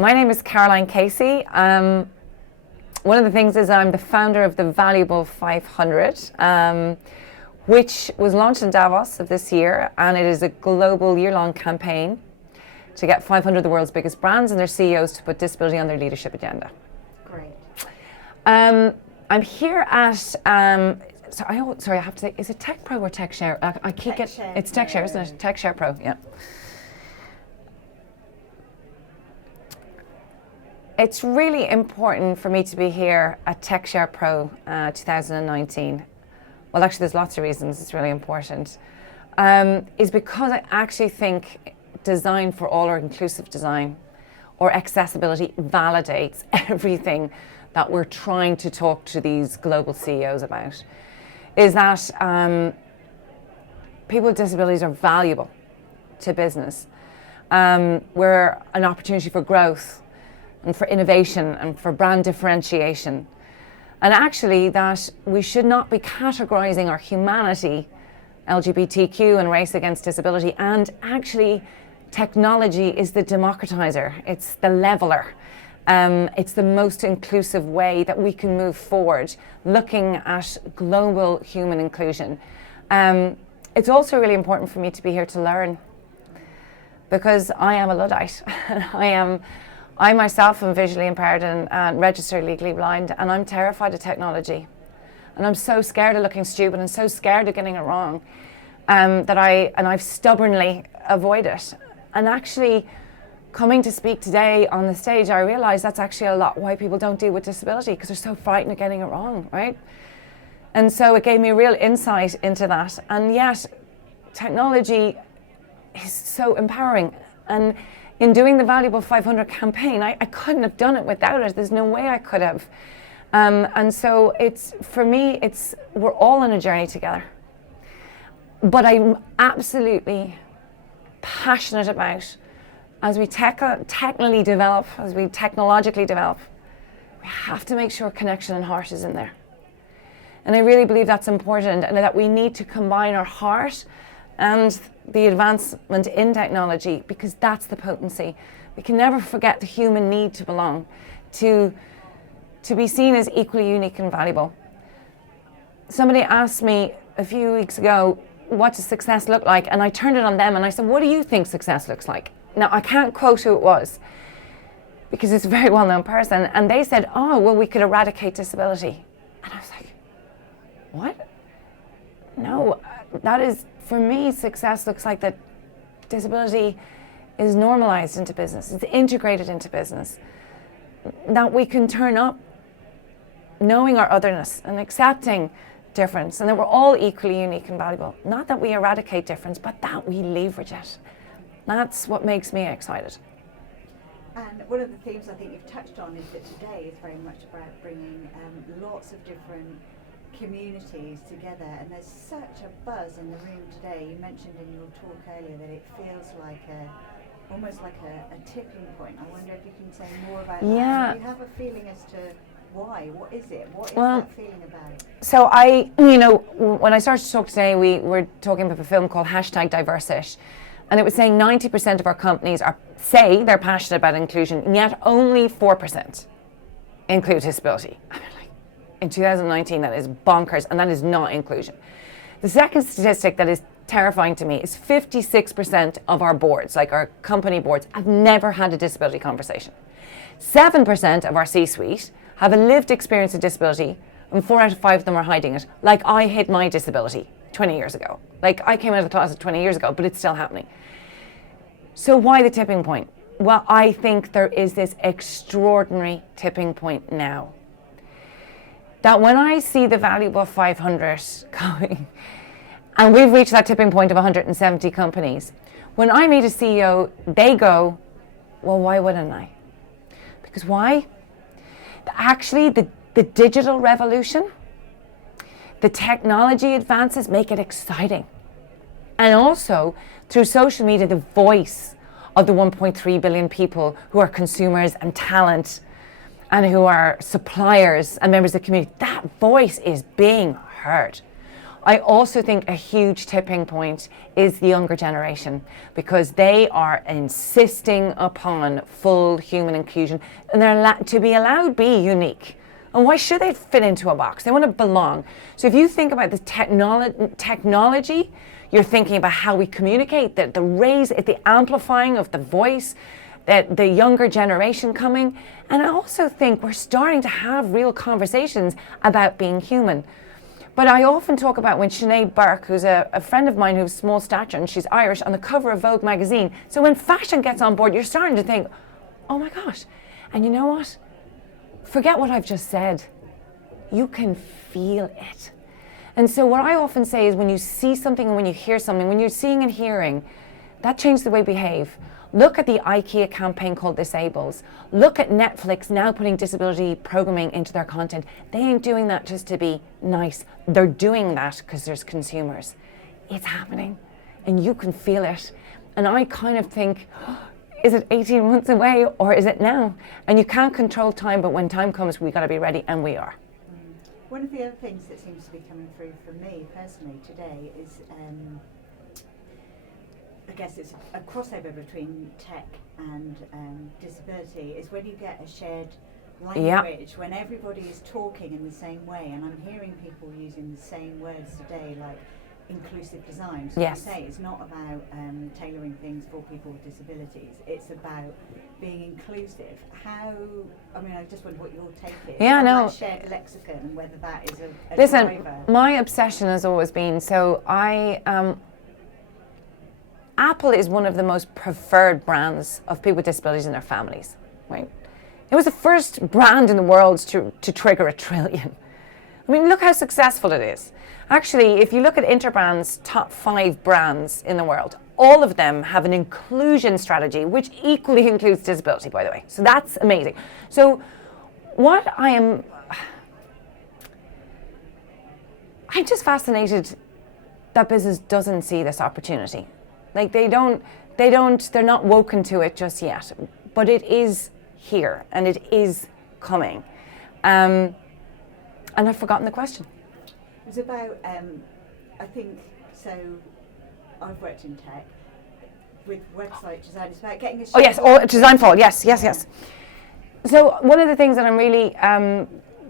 My name is Caroline Casey. One of the things is I'm the founder of the Valuable 500, which was launched in Davos of this year, and it is a global year-long campaign to get 500 of the world's biggest brands and their CEOs to put disability on their leadership agenda. Great. I'm here at, sorry, I have to say, is it Tech Pro or TechShare? I keep TechShare. It's TechShare, isn't it? TechShare Pro, yeah. It's really important for me to be here at TechShare Pro 2019. Well, actually, there's lots of reasons it's really important. Is because I actually think design for all, or inclusive design, or accessibility validates everything that we're trying to talk to these global CEOs about. Is that people with disabilities are valuable to business. We're an opportunity for growth and for innovation and for brand differentiation. And actually that we should not be categorizing our humanity, LGBTQ and race against disability, and actually technology is the democratizer, it's the leveler. It's the most inclusive way that we can move forward, looking at global human inclusion. It's also really important for me to be here to learn, because I am a Luddite. I myself am visually impaired and registered legally blind, and I'm terrified of technology. And I'm so scared of looking stupid and so scared of getting it wrong that I've stubbornly avoid it. And actually, coming to speak today on the stage, I realized that's actually a lot why people don't deal with disability, because they're so frightened of getting it wrong, right? And so it gave me a real insight into that. And yet, technology is so empowering. And in doing the Valuable 500 campaign, I couldn't have done it without it. There's no way I could have. And so for me, we're all on a journey together. But I'm absolutely passionate about, as we technologically develop, we have to make sure connection and heart is in there. And I really believe that's important, and that we need to combine our heart and the advancement in technology, because that's the potency. We can never forget the human need to belong, to be seen as equally unique and valuable. Somebody asked me a few weeks ago, what does success look like? And I turned it on them and I said, what do you think success looks like? Now, I can't quote who it was, because it's a very well-known person. And they said, oh, well, we could eradicate disability. And I was like, what? No, that is, for me, success looks like that disability is normalized into business, it's integrated into business, that we can turn up knowing our otherness and accepting difference, and that we're all equally unique and valuable. Not that we eradicate difference, but that we leverage it. That's what makes me excited. And one of the themes I think you've touched on is that today is very much about bringing lots of different communities together, and there's such a buzz in the room today. You mentioned in your talk earlier that it feels like almost like a tipping point. I wonder if you can say more about that. Do you have a feeling as to why? What is it? What is that feeling about? So when I started to talk today, we were talking about a film called #Diversish, and it was saying 90% of our companies say they're passionate about inclusion, and yet only 4% include disability. I mean, in 2019, that is bonkers, and that is not inclusion. The second statistic that is terrifying to me is 56% of our boards, like our company boards, have never had a disability conversation. 7% of our C-suite have a lived experience of disability, and 4 out of 5 of them are hiding it. Like, I hid my disability 20 years ago. Like, I came out of the closet 20 years ago, but it's still happening. So why the tipping point? Well, I think there is this extraordinary tipping point now, that when I see the Valuable 500 going, and we've reached that tipping point of 170 companies, when I meet a CEO, they go, well, why wouldn't I? Because why? Actually, the digital revolution, the technology advances make it exciting. And also, through social media, the voice of the 1.3 billion people who are consumers and talent, and who are suppliers and members of the community, that voice is being heard. I also think a huge tipping point is the younger generation, because they are insisting upon full human inclusion, and they're to be allowed be unique. And why should they fit into a box? They want to belong. So if you think about the technology, you're thinking about how we communicate, the amplifying of the voice, the younger generation coming. And I also think we're starting to have real conversations about being human. But I often talk about when Sinead Burke, who's a friend of mine who's small stature and she's Irish, on the cover of Vogue magazine. So when fashion gets on board, you're starting to think, oh my gosh. And you know what? Forget what I've just said. You can feel it. And so what I often say is, when you see something and when you hear something, when you're seeing and hearing, that changes the way we behave. Look at the IKEA campaign called Disables. Look at Netflix now putting disability programming into their content. They ain't doing that just to be nice. They're doing that because there's consumers. It's happening and you can feel it. And I kind of think, is it 18 months away or is it now? And you can't control time, but when time comes, we got to be ready, and we are. One of the other things that seems to be coming through for me personally today is I guess it's a crossover between tech and disability, is when you get a shared language, when everybody is talking in the same way, and I'm hearing people using the same words today, like inclusive design. So yes. you say it's not about tailoring things for people with disabilities, it's about being inclusive. I just wonder what your take is on that shared lexicon, and whether that is a Listen, driver. My obsession has always been, Apple is one of the most preferred brands of people with disabilities and their families, right? It was the first brand in the world to trigger $1 trillion. I mean, look how successful it is. Actually, if you look at Interbrand's top 5 brands in the world, all of them have an inclusion strategy, which equally includes disability, by the way. So that's amazing. So I'm just fascinated that business doesn't see this opportunity. Like they're not woken to it just yet, but it is here and it is coming. And I've forgotten the question. It was about, I think, so I've worked in tech with website design. It's about getting a Oh yes, or design for all. Yes. So one of the things that I'm really,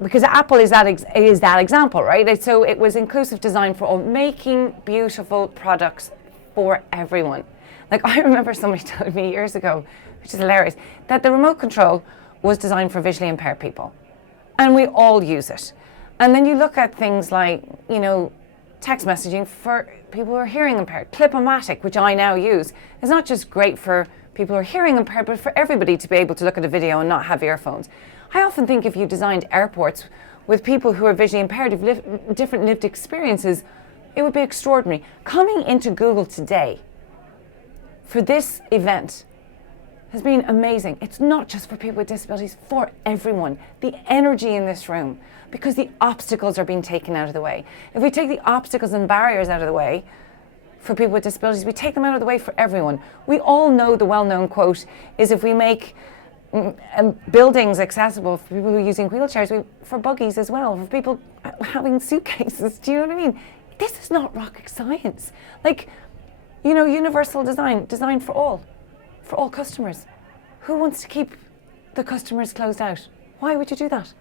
because Apple is that example, right? So it was inclusive design for all, making beautiful products for everyone. Like I remember somebody telling me years ago, which is hilarious, that the remote control was designed for visually impaired people. And we all use it. And then you look at things like, text messaging for people who are hearing impaired. Clip-O-Matic, which I now use, is not just great for people who are hearing impaired, but for everybody to be able to look at a video and not have earphones. I often think if you designed airports with people who are visually impaired, who've different lived experiences, it would be extraordinary. Coming into Google today for this event has been amazing. It's not just for people with disabilities, for everyone. The energy in this room, because the obstacles are being taken out of the way. If we take the obstacles and barriers out of the way for people with disabilities, we take them out of the way for everyone. We all know the well-known quote is, if we make buildings accessible for people who are using wheelchairs, for buggies as well, for people having suitcases, do you know what I mean? This is not rocket science. Universal design for all customers. Who wants to keep the customers closed out? Why would you do that?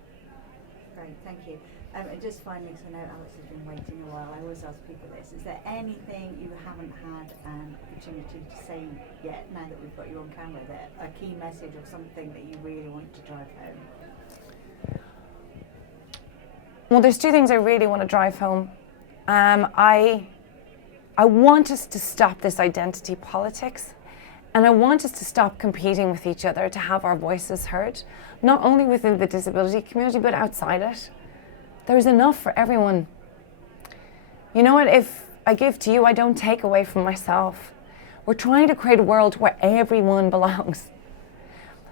Great, thank you. And just finally, because I know Alex has been waiting a while, I always ask people this: is there anything you haven't had an opportunity to say yet, now that we've got you on camera, that a key message or something that you really want to drive home? Well, there's 2 things I really want to drive home. I want us to stop this identity politics, and I want us to stop competing with each other to have our voices heard, not only within the disability community, but outside it. There's enough for everyone. You know what? If I give to you, I don't take away from myself. We're trying to create a world where everyone belongs.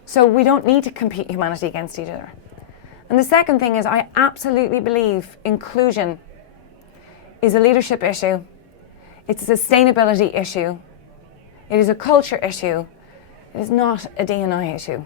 So we don't need to compete humanity against each other. And the second thing is, I absolutely believe inclusion is a leadership issue. It's a sustainability issue. It is a culture issue. It is not a D&I issue.